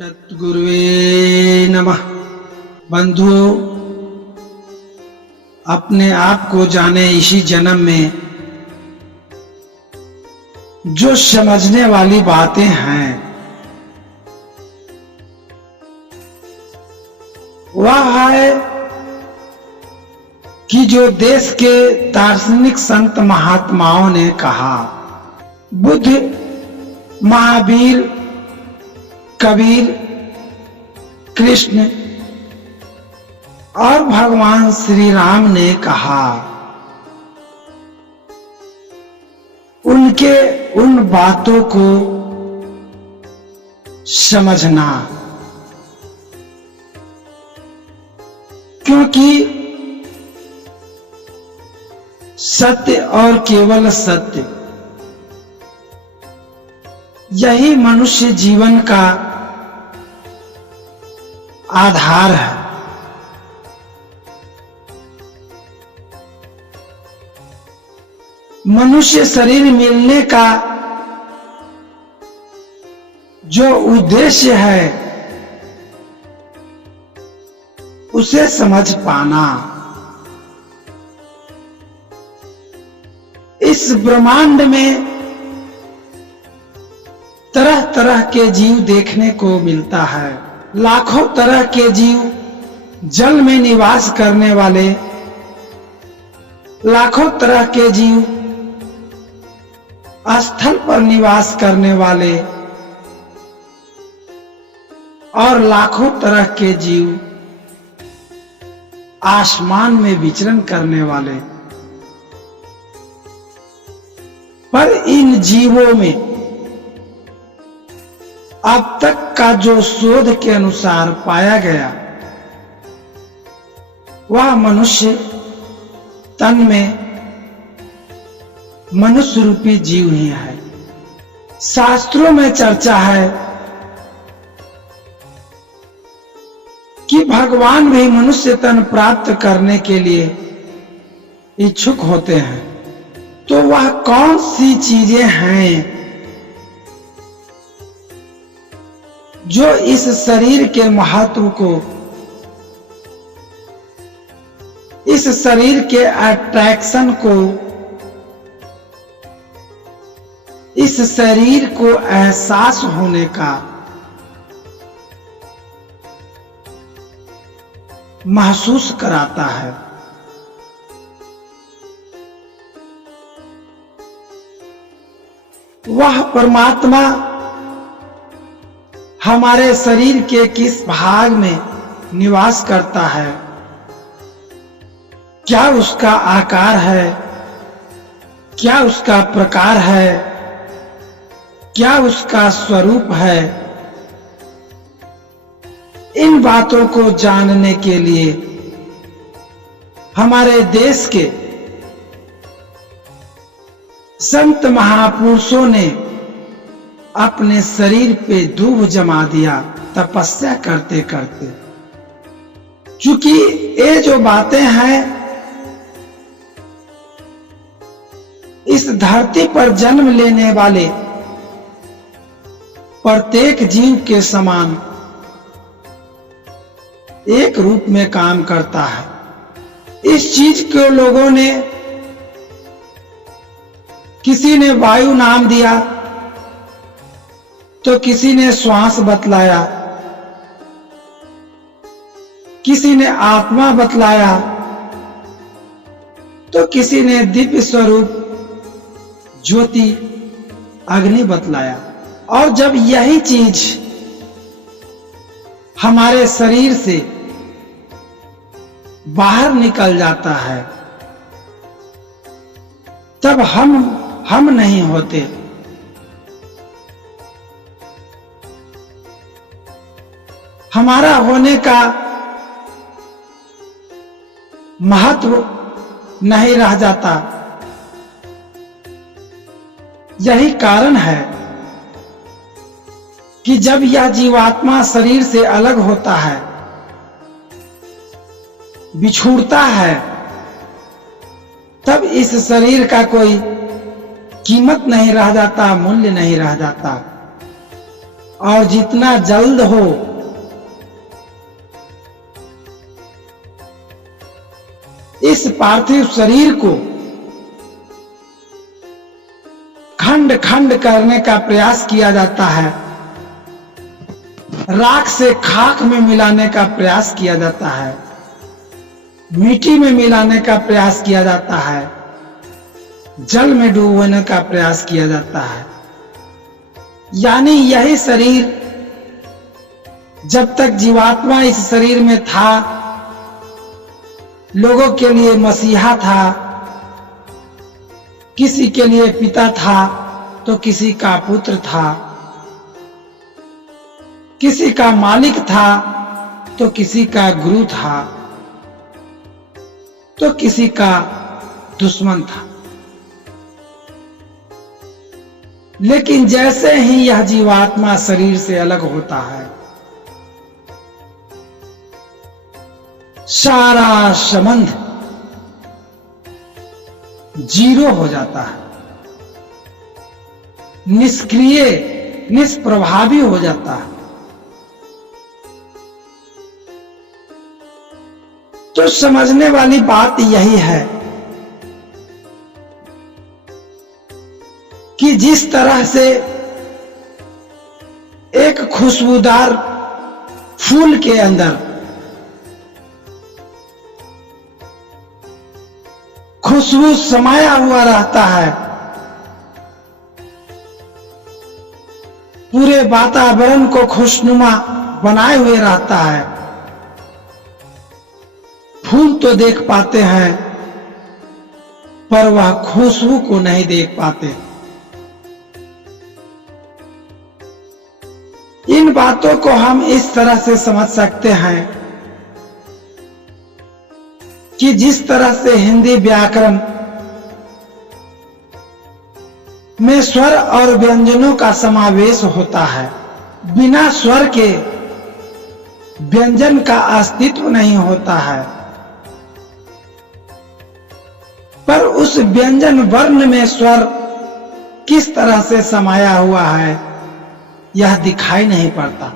सद्गुरुवे नमः। बंधुओं, अपने आप को जाने इसी जन्म में जो समझने वाली बातें हैं वह है कि जो देश के दार्शनिक संत महात्माओं ने कहा, बुद्ध, महावीर, कबीर, कृष्ण और भगवान श्री राम ने कहा, उनके उन बातों को समझना, क्योंकि सत्य और केवल सत्य यही मनुष्य जीवन का आधार है। मनुष्य शरीर मिलने का जो उद्देश्य है उसे समझ पाना। इस ब्रह्मांड में तरह तरह के जीव देखने को मिलता है। लाखों तरह के जीव जल में निवास करने वाले, लाखों तरह के जीव स्थल पर निवास करने वाले और लाखों तरह के जीव आसमान में विचरण करने वाले। पर इन जीवों में अब तक का जो शोध के अनुसार पाया गया वह मनुष्य तन में मनुष्य रूपी जीव ही है। शास्त्रों में चर्चा है कि भगवान भी मनुष्य तन प्राप्त करने के लिए इच्छुक होते हैं। तो वह कौन सी चीजें हैं जो इस शरीर के महत्व को, इस शरीर के अट्रैक्शन को, इस शरीर को एहसास होने का, महसूस कराता है। वह परमात्मा हमारे शरीर के किस भाग में निवास करता है, क्या उसका आकार है, क्या उसका प्रकार है, क्या उसका स्वरूप है, इन बातों को जानने के लिए हमारे देश के संत महापुरुषों ने अपने शरीर पे दूब जमा दिया तपस्या करते करते। क्योंकि ये जो बातें हैं इस धरती पर जन्म लेने वाले प्रत्येक जीव के समान एक रूप में काम करता है। इस चीज को लोगों ने, किसी ने वायु नाम दिया तो किसी ने श्वास बतलाया, किसी ने आत्मा बतलाया तो किसी ने दिव्य स्वरूप ज्योति अग्नि बतलाया। और जब यही चीज हमारे शरीर से बाहर निकल जाता है तब हम नहीं होते। हमारा होने का महत्व नहीं रह जाता। यही कारण है कि जब यह जीवात्मा शरीर से अलग होता है, बिछुड़ता है, तब इस शरीर का कोई कीमत नहीं रह जाता, मूल्य नहीं रह जाता। और जितना जल्द हो इस पार्थिव शरीर को खंड खंड करने का प्रयास किया जाता है, राख से खाक में मिलाने का प्रयास किया जाता है, मिट्टी में मिलाने का प्रयास किया जाता है, जल में डुबोने का प्रयास किया जाता है। यानी यही शरीर जब तक जीवात्मा इस शरीर में था, लोगों के लिए मसीहा था, किसी के लिए पिता था तो किसी का पुत्र था, किसी का मालिक था तो किसी का गुरु था, तो किसी का दुश्मन था। लेकिन जैसे ही यह जीवात्मा शरीर से अलग होता है, सारा संबंध जीरो हो जाता है, निष्क्रिय निष्प्रभावी हो जाता है। तो समझने वाली बात यही है कि जिस तरह से एक खुशबूदार फूल के अंदर खुशबू समाया हुआ रहता है, पूरे वातावरण को खुशनुमा बनाए हुए रहता है, फूल तो देख पाते हैं पर वह खुशबू को नहीं देख पाते। इन बातों को हम इस तरह से समझ सकते हैं कि जिस तरह से हिंदी व्याकरण में स्वर और व्यंजनों का समावेश होता है, बिना स्वर के व्यंजन का अस्तित्व नहीं होता है, पर उस व्यंजन वर्ण में स्वर किस तरह से समाया हुआ है यह दिखाई नहीं पड़ता,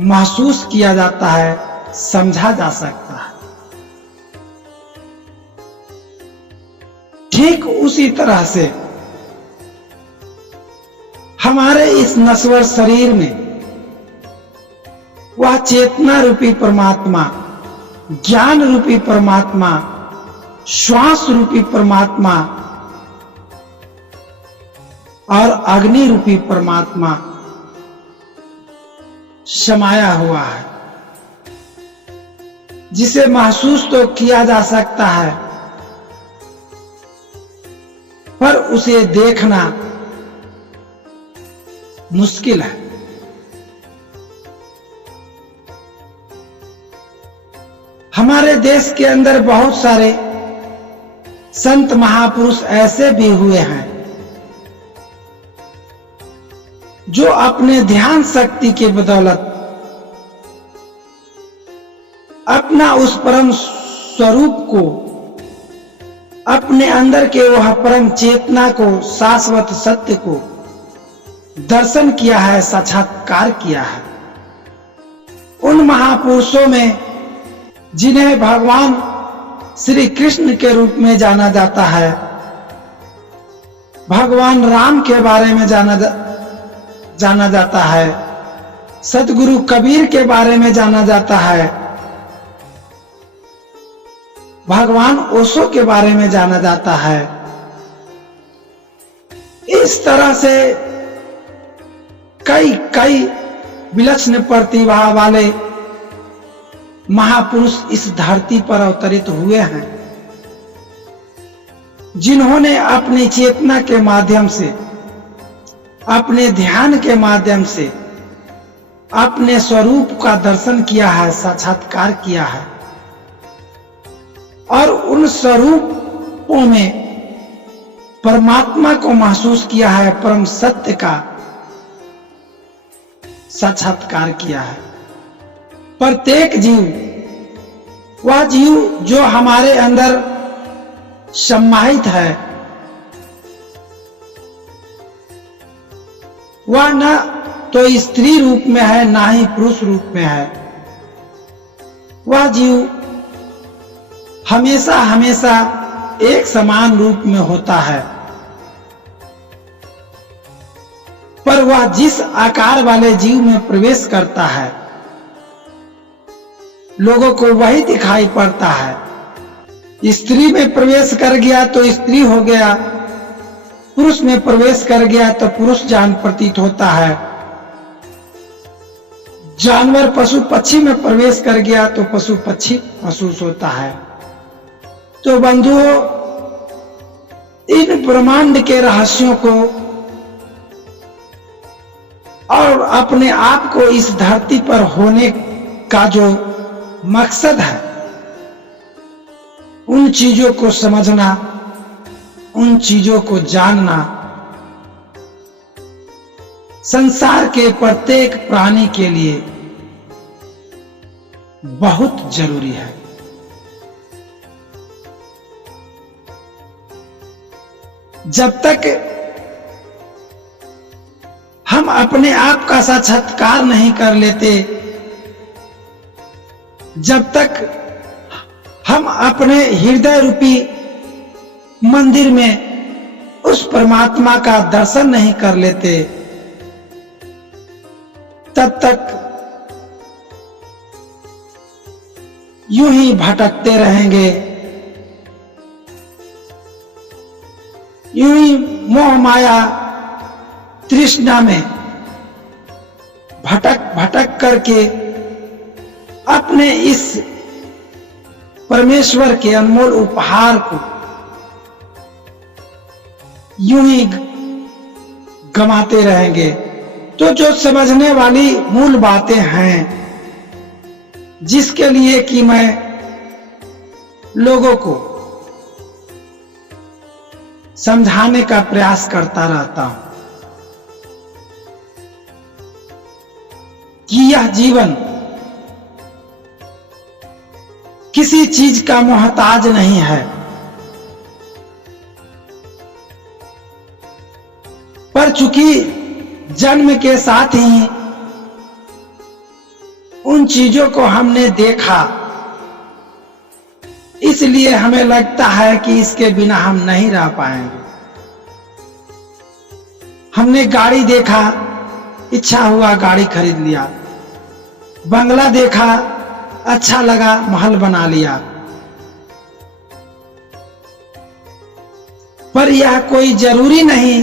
महसूस किया जाता है, समझा जा सकता है। ठीक उसी तरह से हमारे इस नश्वर शरीर में वह चेतना रूपी परमात्मा, ज्ञान रूपी परमात्मा, श्वास रूपी परमात्मा और अग्नि रूपी परमात्मा समाया हुआ है, जिसे महसूस तो किया जा सकता है पर उसे देखना मुश्किल है। हमारे देश के अंदर बहुत सारे संत महापुरुष ऐसे भी हुए हैं जो अपने ध्यान शक्ति के बदौलत अपना उस परम स्वरूप को, अपने अंदर के वह परम चेतना को, शाश्वत सत्य को दर्शन किया है, साक्षात्कार किया है। उन महापुरुषों में जिन्हें भगवान श्री कृष्ण के रूप में जाना जाता है, भगवान राम के बारे में जाना जाता है, सतगुरु कबीर के बारे में जाना जाता है, भगवान ओशो के बारे में जाना जाता है। इस तरह से कई विलक्षण प्रतिभा वाले महापुरुष इस धरती पर अवतरित हुए हैं, जिन्होंने अपनी चेतना के माध्यम से, अपने ध्यान के माध्यम से अपने स्वरूप का दर्शन किया है, साक्षात्कार किया है और उन स्वरूपों में परमात्मा को महसूस किया है, परम सत्य का साक्षात्कार किया है। प्रत्येक जीव, वह जीव जो हमारे अंदर समाहित है, वह न तो स्त्री रूप में है ना ही पुरुष रूप में है। वह जीव हमेशा हमेशा एक समान रूप में होता है, पर वह जिस आकार वाले जीव में प्रवेश करता है लोगों को वही दिखाई पड़ता है। स्त्री में प्रवेश कर गया तो स्त्री हो गया, पुरुष में प्रवेश कर गया तो पुरुष जान प्रतीत होता है, जानवर पशु पक्षी में प्रवेश कर गया तो पशु पक्षी महसूस होता है। तो बंधुओं, इन ब्रह्मांड के रहस्यों को और अपने आप को इस धरती पर होने का जो मकसद है, उन चीजों को समझना, उन चीजों को जानना संसार के प्रत्येक प्राणी के लिए बहुत जरूरी है। जब तक हम अपने आप का साक्षात्कार नहीं कर लेते, जब तक हम अपने हृदय रूपी मंदिर में उस परमात्मा का दर्शन नहीं कर लेते, तब तक यूं ही भटकते रहेंगे, यूं ही मोह माया तृष्णा में भटक भटक करके अपने इस परमेश्वर के अनमोल उपहार को यूं ही गंवाते रहेंगे। तो जो समझने वाली मूल बातें हैं, जिसके लिए कि मैं लोगों को समझाने का प्रयास करता रहता हूं कि यह जीवन किसी चीज का मोहताज नहीं है, पर चूंकि जन्म के साथ ही उन चीजों को हमने देखा, इसलिए हमें लगता है कि इसके बिना हम नहीं रह पाएंगे। हमने गाड़ी देखा, इच्छा हुआ गाड़ी खरीद लिया, बंगला देखा, अच्छा लगा, महल बना लिया, पर यह कोई जरूरी नहीं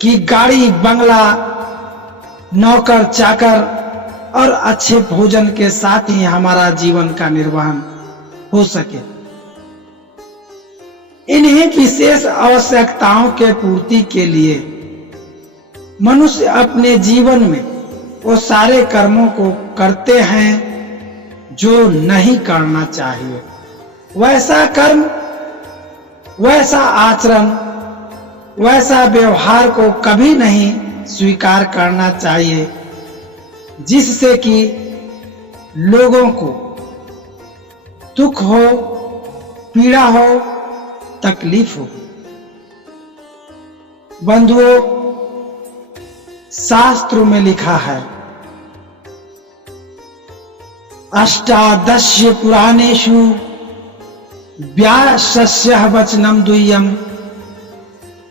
कि गाड़ी, बंगला, नौकर चाकर और अच्छे भोजन के साथ ही हमारा जीवन का निर्वहन हो सके। इन्हीं विशेष आवश्यकताओं के पूर्ति के लिए मनुष्य अपने जीवन में वो सारे कर्मों को करते हैं जो नहीं करना चाहिए। वैसा कर्म, वैसा आचरण, वैसा व्यवहार को कभी नहीं स्वीकार करना चाहिए जिससे कि लोगों को दुख हो, पीड़ा हो, तकलीफ हो। बंधुओं, शास्त्रों में लिखा है, अष्टादश पुराणेषु व्यासस्य वचनम द्वियम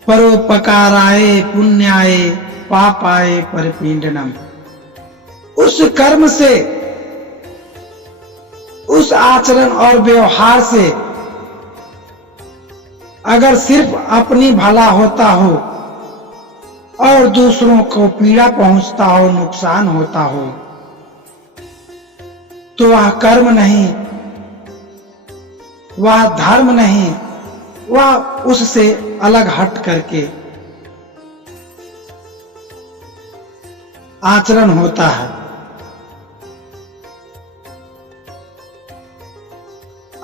परोपकाराय पुण्याय पापाय परपीडनम। उस कर्म से, उस आचरण और व्यवहार से अगर सिर्फ अपनी भला होता हो और दूसरों को पीड़ा पहुंचता हो, नुकसान होता हो, तो वह कर्म नहीं, वह धर्म नहीं, वह उससे अलग हट करके आचरण होता है।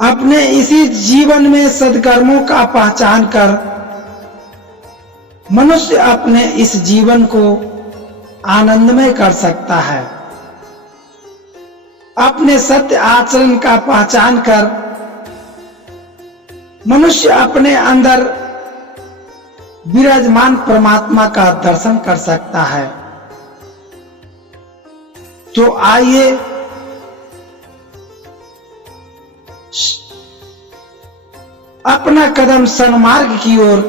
अपने इसी जीवन में सद्कर्मों का पहचान कर मनुष्य अपने इस जीवन को आनंदमय कर सकता है। अपने सत्य आचरण का पहचान कर मनुष्य अपने अंदर विराजमान परमात्मा का दर्शन कर सकता है। तो आइए अपना कदम सन्मार्ग की ओर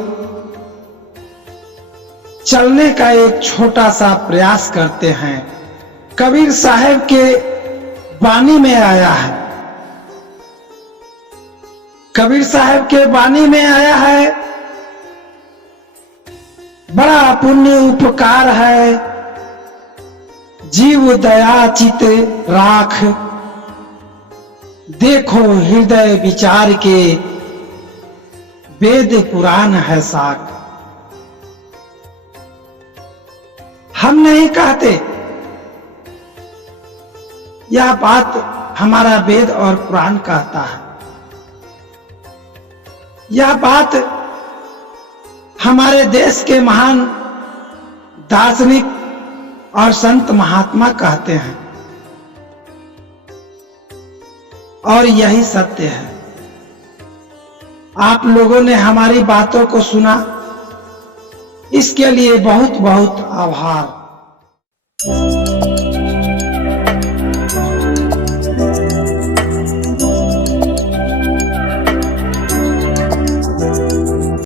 चलने का एक छोटा सा प्रयास करते हैं। कबीर साहब के वाणी में आया है, कबीर साहब के वाणी में आया है, बड़ा पुण्य उपकार है जीव दया चित राख, देखो हृदय विचार के वेद पुराण है साख। हम नहीं कहते, यह बात हमारा वेद और पुराण कहता है। यह बात हमारे देश के महान दार्शनिक और संत महात्मा कहते हैं और यही सत्य है। आप लोगों ने हमारी बातों को सुना, इसके लिए बहुत बहुत आभार।